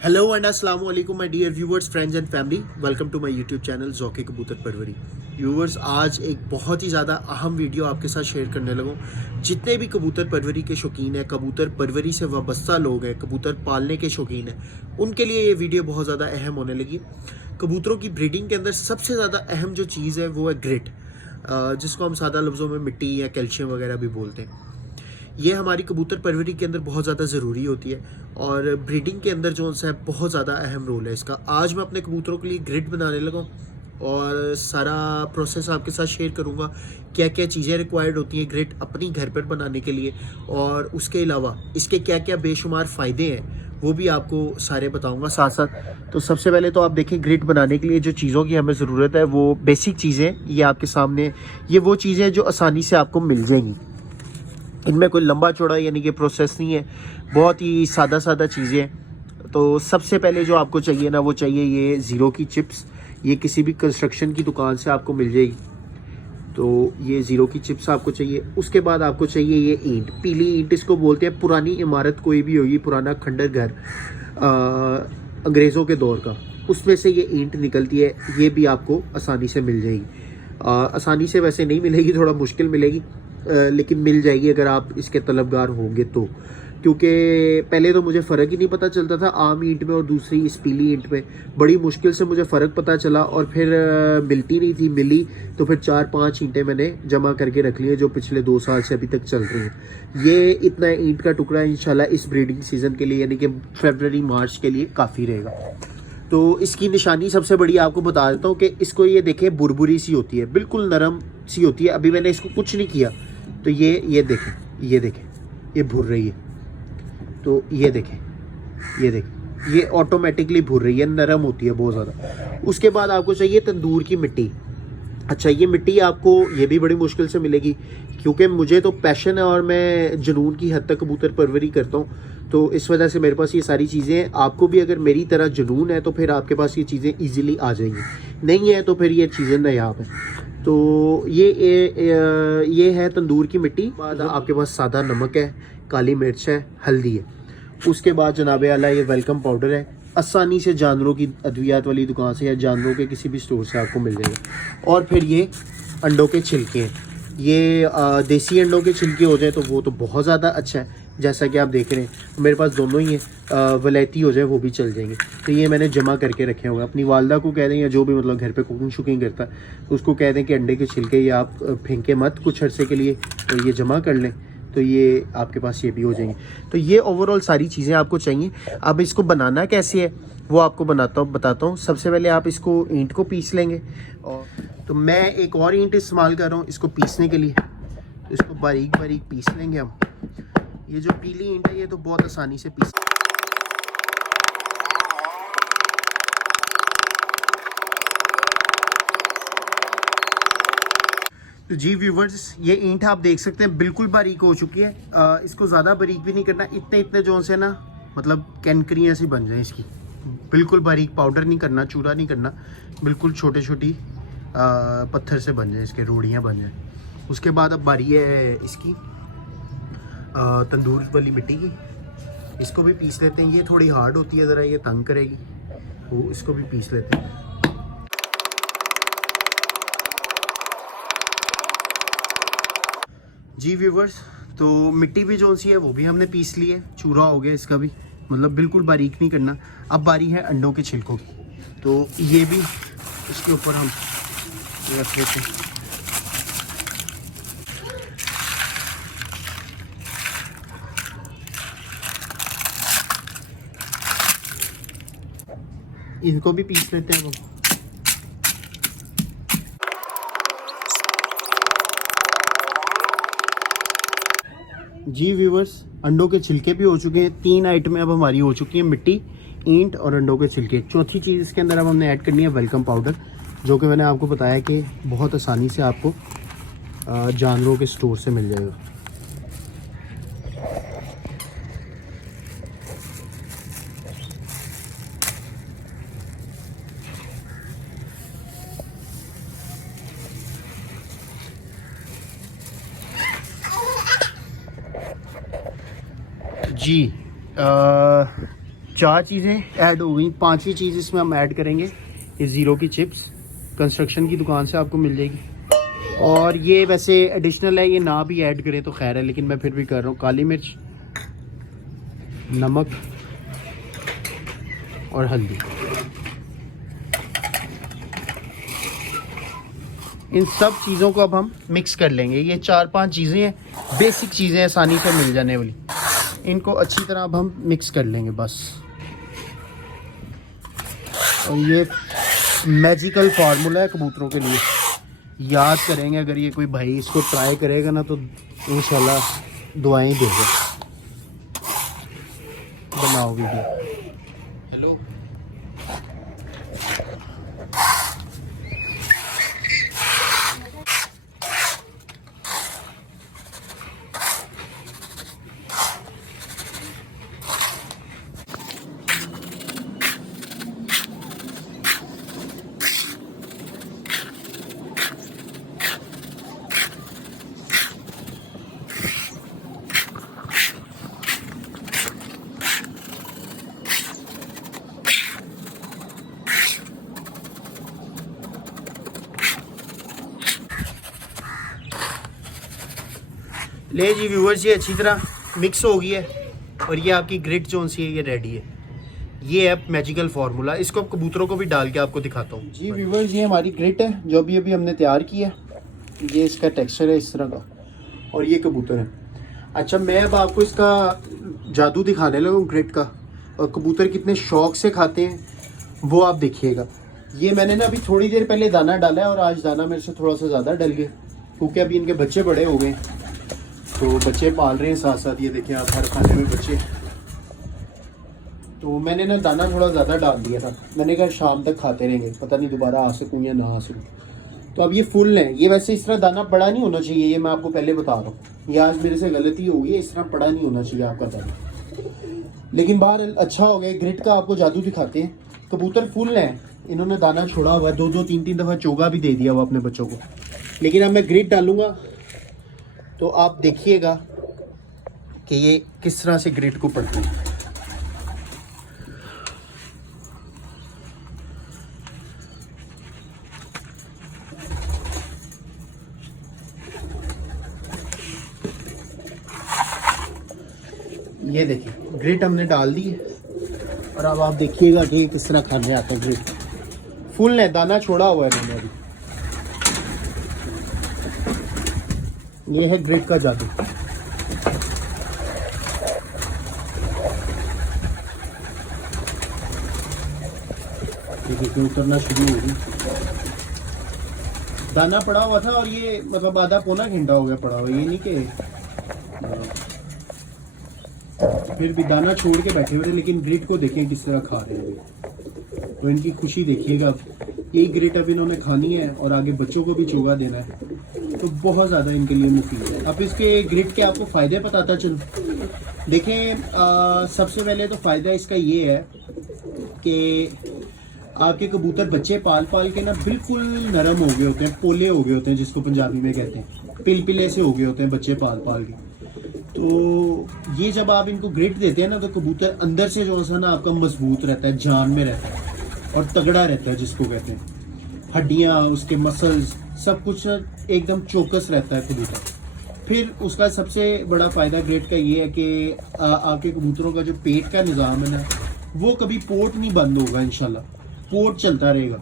Hello and अस्सलाम वालेकुम my dear viewers, friends and family. Welcome to my YouTube channel Zauq Kabootar Parvari. Viewers, आज एक बहुत ही ज़्यादा अहम वीडियो आपके साथ शेयर करने लगा हूँ। जितने भी कबूतर परवरी के शौकीन हैं, कबूतर परवरी से वाबस्ता लोग हैं, कबूतर पालने के शौकीन हैं, उनके लिए ये वीडियो बहुत ज़्यादा अहम होने लगी। कबूतरों की ब्रीडिंग के अंदर सबसे ज़्यादा अहम जो चीज़ है वो है ग्रिट, जिसको हम सादा लफ्ज़ों में मिट्टी या कैल्शियम वगैरह भी बोलते हैं। ये हमारी कबूतर परवरी के अंदर बहुत ज़्यादा ज़रूरी होती है और ब्रीडिंग के अंदर जो है बहुत ज़्यादा अहम रोल है इसका। आज मैं अपने कबूतरों के लिए ग्रिड बनाने लगा हूँ और सारा प्रोसेस आपके साथ शेयर करूँगा। क्या क्या चीज़ें रिक्वायर्ड होती हैं ग्रिड अपनी घर पर बनाने के लिए, और उसके अलावा इसके क्या क्या बेशुमार फ़ायदे हैं वो भी आपको सारे बताऊँगा साथ साथ। तो सबसे पहले तो आप देखें, ग्रिड बनाने के लिए जो चीज़ों की हमें ज़रूरत है वो बेसिक चीज़ें ये आपके सामने, ये वो चीज़ें जो आसानी से आपको मिल जाएंगी। इनमें कोई लंबा चौड़ा यानी कि प्रोसेस नहीं है, बहुत ही सादा सादा चीज़ें हैं। तो सबसे पहले जो आपको चाहिए ना, वो चाहिए ये ज़ीरो की चिप्स। ये किसी भी कंस्ट्रक्शन की दुकान से आपको मिल जाएगी। तो ये ज़ीरो की चिप्स आपको चाहिए। उसके बाद आपको चाहिए ये ईंट, पीली ईंट इसको बोलते हैं। पुरानी इमारत कोई भी होगी, पुराना खंडर घर अंग्रेज़ों के दौर का, उसमें से ये ईंट निकलती है। ये भी आपको आसानी से मिल जाएगी। आसानी से वैसे नहीं मिलेगी, थोड़ा मुश्किल मिलेगी, लेकिन मिल जाएगी अगर आप इसके तलबगार होंगे तो। क्योंकि पहले तो मुझे फ़र्क ही नहीं पता चलता था आम ईंट में और दूसरी इस पीली ईंट में। बड़ी मुश्किल से मुझे फ़र्क पता चला और फिर मिलती नहीं थी, मिली तो फिर 4-5 ईंटें मैंने जमा करके रख लिए जो पिछले 2 साल से अभी तक चल रही हैं। ये इतना ईंट का टुकड़ा इंशाल्लाह इस ब्रीडिंग सीज़न के लिए यानी कि फरवरी मार्च के लिए काफ़ी रहेगा। तो इसकी निशानी सबसे बड़ी आपको बता देता हूँ कि इसको ये देखें, बुरबुरी सी होती है, बिल्कुल नरम सी होती है। अभी मैंने इसको कुछ नहीं किया तो ये देखें, ये भुर रही है। तो ये देखें, ये ऑटोमेटिकली भुर रही है, नरम होती है बहुत ज़्यादा। उसके बाद आपको चाहिए तंदूर की मिट्टी। अच्छा, ये मिट्टी आपको ये भी बड़ी मुश्किल से मिलेगी, क्योंकि मुझे तो पैशन है और मैं जुनून की हद तक कबूतर परवरी करता हूँ, तो इस वजह से मेरे पास ये सारी चीज़ें हैं। आपको भी अगर मेरी तरह जुनून है तो फिर आपके पास ये चीज़ें ईज़िली आ जाएंगी, नहीं है तो फिर ये चीज़ें नायाब हैं। तो ये है तंदूर की मिट्टी। बाद आपके पास सादा नमक है, काली मिर्च है, हल्दी है। उसके बाद जनाब आला ये वेलकम पाउडर है, आसानी से जानवरों की अद्वियात वाली दुकान से या जानवरों के किसी भी स्टोर से आपको मिल जाएगा। और फिर ये अंडों के छिलके हैं। ये देसी अंडों के छिलके हो जाए तो वो तो बहुत ज़्यादा अच्छा है, जैसा कि आप देख रहे हैं मेरे पास दोनों ही हैं। वलैती हो जाए वो भी चल जाएंगे। तो ये मैंने जमा करके रखे हुए हैं। अपनी वालदा को कह दें या जो भी मतलब घर पे कुकिंग शुकिंग करता है उसको कह दें कि अंडे के छिलके ये आप फेंके मत कुछ अरसे के लिए, तो ये जमा कर लें, तो ये आपके पास ये भी हो जाएंगे। तो ये ओवरऑल सारी चीज़ें आपको चाहिए। अब इसको बनाना कैसे है वो आपको बताता हूँ। सबसे पहले आप इसको ईंट को पीस लेंगे, और तो मैं एक और ईंट इस्तेमाल कर रहा हूँ इसको पीसने के लिए। तो इसको बारीक बारीक पीस लेंगे हम। ये जो पीली ईंट है ये तो बहुत आसानी से पीस। तो जी व्यूवर्स, ये ईंट आप देख सकते हैं बिल्कुल बारीक हो चुकी है। इसको ज़्यादा बारीक भी नहीं करना, इतने जो से ना मतलब कैनकरियाँ सी बन जाए इसकी। बिल्कुल बारीक पाउडर नहीं करना, चूरा नहीं करना, बिल्कुल छोटी पत्थर से बन जाए, इसके रोड़ियाँ बन जाए। उसके बाद अब बारी है इसकी तंदूर वाली मिट्टी की। इसको भी पीस लेते हैं। ये थोड़ी हार्ड होती है, ज़रा ये तंग करेगी, तो इसको भी पीस लेते हैं। जी व्यूवर्स, तो मिट्टी भी जो सी है वो भी हमने पीस ली है, चूरा हो गया इसका भी, मतलब बिल्कुल बारीक नहीं करना। अब बारी है अंडों के छिलकों की, तो ये भी इसके ऊपर हम रख लेते हैं। इनको भी पीस लेते हैं हम। जी व्यूवर्स, अंडों के छिलके भी हो चुके हैं। 3 आइटमें अब हमारी हो चुकी हैं, मिट्टी, ईंट और अंडों के छिलके। चौथी चीज़ इसके अंदर अब हमने ऐड करनी है वेलकम पाउडर, जो कि मैंने आपको बताया कि बहुत आसानी से आपको जानवरों के स्टोर से मिल जाएगा। जी 4 चीज़ें ऐड हो गई। 5वीं चीज़ इसमें हम ऐड करेंगे ये ज़ीरो की चिप्स, कंस्ट्रक्शन की दुकान से आपको मिल जाएगी। और ये वैसे एडिशनल है, ये ना भी ऐड करें तो खैर है, लेकिन मैं फिर भी कर रहा हूँ। काली मिर्च, नमक और हल्दी। इन सब चीज़ों को अब हम मिक्स कर लेंगे। ये 4-5 चीज़ें हैं, बेसिक चीज़ें, आसानी से मिल जाने वाली। इनको अच्छी तरह अब हम मिक्स कर लेंगे बस। और ये मैजिकल फार्मूला है कबूतरों के लिए, याद करेंगे अगर ये कोई भाई इसको ट्राई करेगा ना तो इंशाल्लाह दुआएं देगा। बनाओ वीडियो। हेलो, ले जी व्यूअर्स, ये अच्छी तरह मिक्स हो गई है और ये आपकी ग्रिट जोन सी है, ये रेडी है। ये है मैजिकल फार्मूला। इसको कबूतरों को भी डाल के आपको दिखाता हूँ जी व्यूअर्स। ये हमारी ग्रिट है जो अभी हमने तैयार की है। ये इसका टेक्सचर है इस तरह का और ये कबूतर है। अच्छा, मैं अब आपको इसका जादू दिखाने लगा हूँ ग्रिट का, और कबूतर कितने शौक से खाते हैं वो आप देखिएगा। ये मैंने ना अभी थोड़ी देर पहले दाना डाला है और आज दाना मेरे से थोड़ा सा ज़्यादा डल गया क्योंकि अभी इनके बच्चे बड़े हो गए, तो बच्चे पाल रहे हैं साथ साथ। ये देखें आप, हर खाने में बच्चे। तो मैंने ना दाना थोड़ा ज़्यादा डाल दिया था। मैंने कहा शाम तक खाते रहेंगे, पता नहीं दोबारा आ सकूँ या ना आ सकूँ। तो अब ये फुल है। ये वैसे इस तरह दाना बड़ा नहीं होना चाहिए, ये मैं आपको पहले बता रहा हूँ। ये आज मेरे से गलती हो गई है, इस तरह बड़ा नहीं होना चाहिए आपका दाना। लेकिन बाहर अच्छा हो गया। ग्रिट का आपको जादू दिखाते हैं। कबूतर फुल हैं, इन्होंने दाना छोड़ा हुआ है। 2-2, 3-3 दफ़ा चोगा भी दे दिया हुआ अपने बच्चों को। लेकिन अब मैं ग्रिट डालूंगा तो आप देखिएगा कि ये किस तरह से ग्रिट को पढ़ते हैं। ये देखिए ग्रिट हमने डाल दी है और अब आप देखिएगा कि किस तरह खाने आता है। ग्रिट फुल है, दाना छोड़ा हुआ है मैंने अभी। ये है ग्रिट का जादू। देखिए उतरना शुरू हो गई। दाना पड़ा हुआ था और ये मतलब आधा पौना घंटा हो गया पड़ा हुआ। ये नहीं कि फिर भी दाना छोड़ के बैठे हुए थे, लेकिन ग्रिट को देखें किस तरह खा रहे हैं। तो इनकी खुशी देखिएगा। यही ग्रिट अब इन्होंने खानी है और आगे बच्चों को भी चोगा देना है, तो बहुत ज़्यादा इनके लिए मुफीद है। अब इसके ग्रिट के आपको फ़ायदे बताता चलूँ। देखें, सबसे पहले तो फ़ायदा इसका ये है कि आपके कबूतर बच्चे पाल पाल के ना बिल्कुल नरम हो गए होते हैं, पोले हो गए होते हैं, जिसको पंजाबी में कहते हैं। पिलपिले से हो गए होते हैं बच्चे पाल पाल के। तो ये जब आप इनको ग्रिट देते हैं ना, तो कबूतर अंदर से जो है ना आपका मजबूत रहता है, जान में रहता है और तगड़ा रहता है, जिसको कहते हैं। हड्डियाँ, उसके मसल्स, सब कुछ एकदम चौकस रहता है कबूतर। फिर उसका सबसे बड़ा फ़ायदा ग्रिट का ये है कि आपके कबूतरों का जो पेट का निज़ाम है ना, वो कभी पोर्ट नहीं बंद होगा इंशाल्लाह। पोर्ट चलता रहेगा,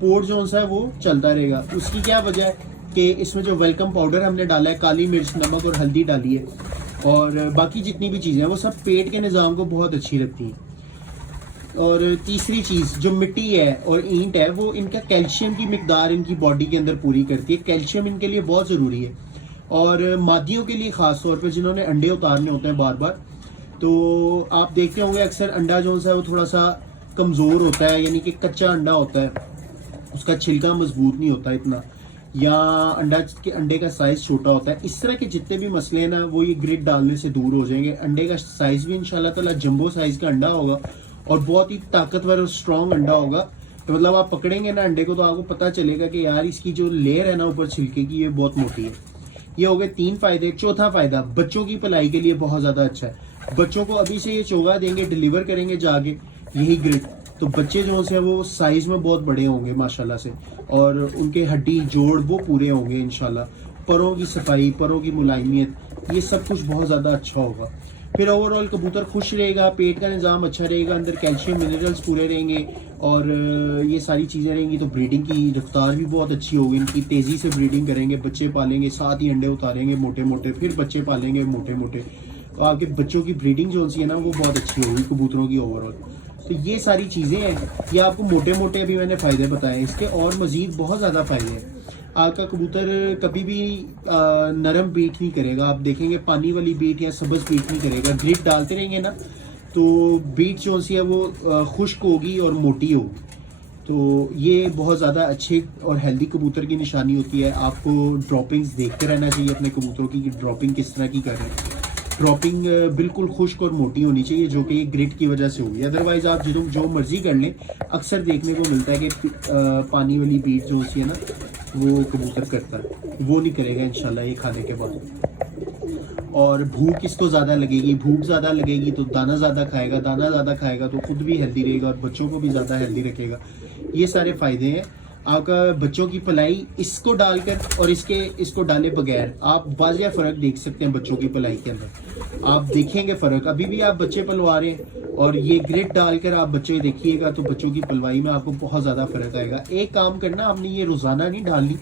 पोर्ट जो सा है वो चलता रहेगा। उसकी क्या वजह है कि इसमें जो वेलकम पाउडर हमने डाला है, काली मिर्च, नमक और हल्दी डाली है, और बाकी जितनी भी चीज़ें हैं वो सब पेट के निज़ाम को बहुत अच्छी रखती हैं। और तीसरी चीज़ जो मिट्टी है और ईंट है, वो इनका कैल्शियम की मिकदार इनकी बॉडी के अंदर पूरी करती है। कैल्शियम इनके लिए बहुत ज़रूरी है, और मादियों के लिए ख़ास तौर पर जिन्होंने अंडे उतारने होते हैं बार बार। तो आप देखते होंगे अक्सर अंडा जो है वो थोड़ा सा कमज़ोर होता है, यानी कि कच्चा अंडा होता है, उसका छिलका मजबूत नहीं होता इतना, या अंडे का साइज़ छोटा होता है। इस तरह के जितने भी मसले हैं ना, वो ये ग्रिट डालने से दूर हो जाएंगे। अंडे का साइज़ भी इंशाल्लाह ताला जंबो साइज़ का अंडा होगा और बहुत ही ताकतवर और स्ट्रॉन्ग अंडा होगा। तो मतलब आप पकड़ेंगे ना अंडे को तो आपको पता चलेगा कि यार इसकी जो लेयर है ना ऊपर छिलके की, ये बहुत मोटी है। ये हो गए 3 फायदे। चौथा फायदा, बच्चों की पलाई के लिए बहुत ज़्यादा अच्छा है। बच्चों को अभी से ये चोगा देंगे, डिलीवर करेंगे जाके यही ग्रिड, तो बच्चे जो से वो साइज में बहुत बड़े होंगे माशाल्लाह से, और उनके हड्डी जोड़ वो पूरे होंगे इंशाल्लाह। परों की सफाई, परों की मुलायमियत, ये सब कुछ बहुत ज़्यादा अच्छा होगा। फिर ओवरऑल कबूतर खुश रहेगा, पेट का निज़ाम अच्छा रहेगा, अंदर कैल्शियम मिनरल्स पूरे रहेंगे, और ये सारी चीज़ें रहेंगी तो ब्रीडिंग की रफ्तार भी बहुत अच्छी होगी इनकी। तेज़ी से ब्रीडिंग करेंगे, बच्चे पालेंगे, साथ ही अंडे उतारेंगे मोटे मोटे, फिर बच्चे पालेंगे मोटे मोटे, तो आपके बच्चों की ब्रीडिंग जो सी है ना वो बहुत अच्छी होगी कबूतरों की ओवरऑल। तो ये सारी चीज़ें हैं, ये आपको मोटे मोटे अभी मैंने फ़ायदे बताए, इसके और मज़ीद बहुत ज़्यादा फ़ायदे हैं। आपका कबूतर कभी भी नरम बीट नहीं करेगा, आप देखेंगे पानी वाली बीट या सब्ज़ बीट नहीं करेगा। ग्रिड डालते रहेंगे ना तो बीट जो सी है वो खुश्क होगी और मोटी होगी, तो ये बहुत ज़्यादा अच्छे और हेल्दी कबूतर की निशानी होती है। आपको ड्रॉपिंग्स देखते रहना चाहिए अपने कबूतरों की कि ड्रॉपिंग किस तरह की कर रहे हैं। ड्रॉपिंग बिल्कुल खुश्क और मोटी होनी चाहिए, जो कि ग्रिड की वजह से होगी। अदरवाइज आप जो मर्जी कर लें, अक्सर देखने को मिलता है कि पानी वाली बीट जो होती है ना वो कबूतर करता है, वो नहीं करेगा इंशाल्लाह ये खाने के बाद। और भूख इसको ज़्यादा लगेगी, भूख ज़्यादा लगेगी तो दाना ज़्यादा खाएगा, दाना ज़्यादा खाएगा तो खुद भी हेल्दी रहेगा और बच्चों को भी ज़्यादा हेल्दी रखेगा। ये सारे फ़ायदे हैं। आपका बच्चों की पलाई इसको डालकर और इसको डाले बगैर आप वाज़िया फ़र्क देख सकते हैं बच्चों की पलाई के अंदर। आप देखेंगे फ़र्क, अभी भी आप बच्चे पलवा रहे हैं और ये ग्रिड डालकर आप बच्चे देखिएगा तो बच्चों की पलवाई में आपको बहुत ज़्यादा फ़र्क आएगा। एक काम करना, आपने ये रोज़ाना नहीं डालनी,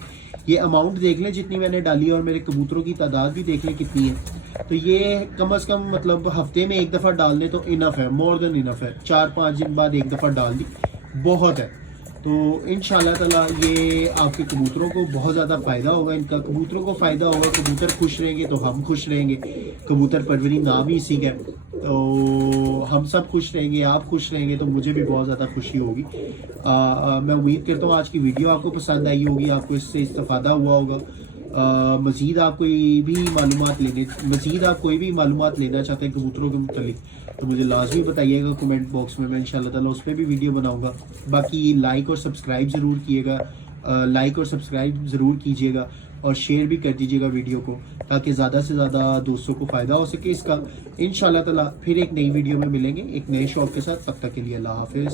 ये अमाउंट देख लें जितनी मैंने डाली है और मेरे कबूतरों की तादाद भी देख लें कितनी है, तो ये कम से कम मतलब हफ्ते में एक दफ़ा डाल दें तो इनफ है, मोर देन इनफ है। 4-5 दिन बाद एक दफ़ा डाल दी बहुत है। तो इंशाल्लाह ताला ये आपके कबूतरों को बहुत ज़्यादा फ़ायदा होगा, इनका कबूतरों को फ़ायदा होगा, कबूतर खुश रहेंगे तो हम खुश रहेंगे। कबूतर परवरी नाम ही इसी का है, तो हम सब खुश रहेंगे, आप खुश रहेंगे तो मुझे भी बहुत ज़्यादा खुशी होगी। मैं उम्मीद करता हूँ आज की वीडियो आपको पसंद आई होगी, आपको इससे इस्तेफादा हुआ होगा। मज़ीद आप कोई भी मालूमात लेना चाहते हैं कबूतरों के मुतालिक तो मुझे लाजमी बताइएगा कमेंट बॉक्स में, मैं इंशाल्लाह ताला उस पर भी वीडियो बनाऊंगा। बाकी लाइक और सब्सक्राइब ज़रूर कीजिएगा और शेयर भी कर दीजिएगा वीडियो को, ताकि ज़्यादा से ज़्यादा दोस्तों को फ़ायदा हो सके इसका। इंशाल्लाह ताला फिर एक नई वीडियो में मिलेंगे एक नए शौक़ के साथ। तब तक के लिए अल्लाह हाफिज़।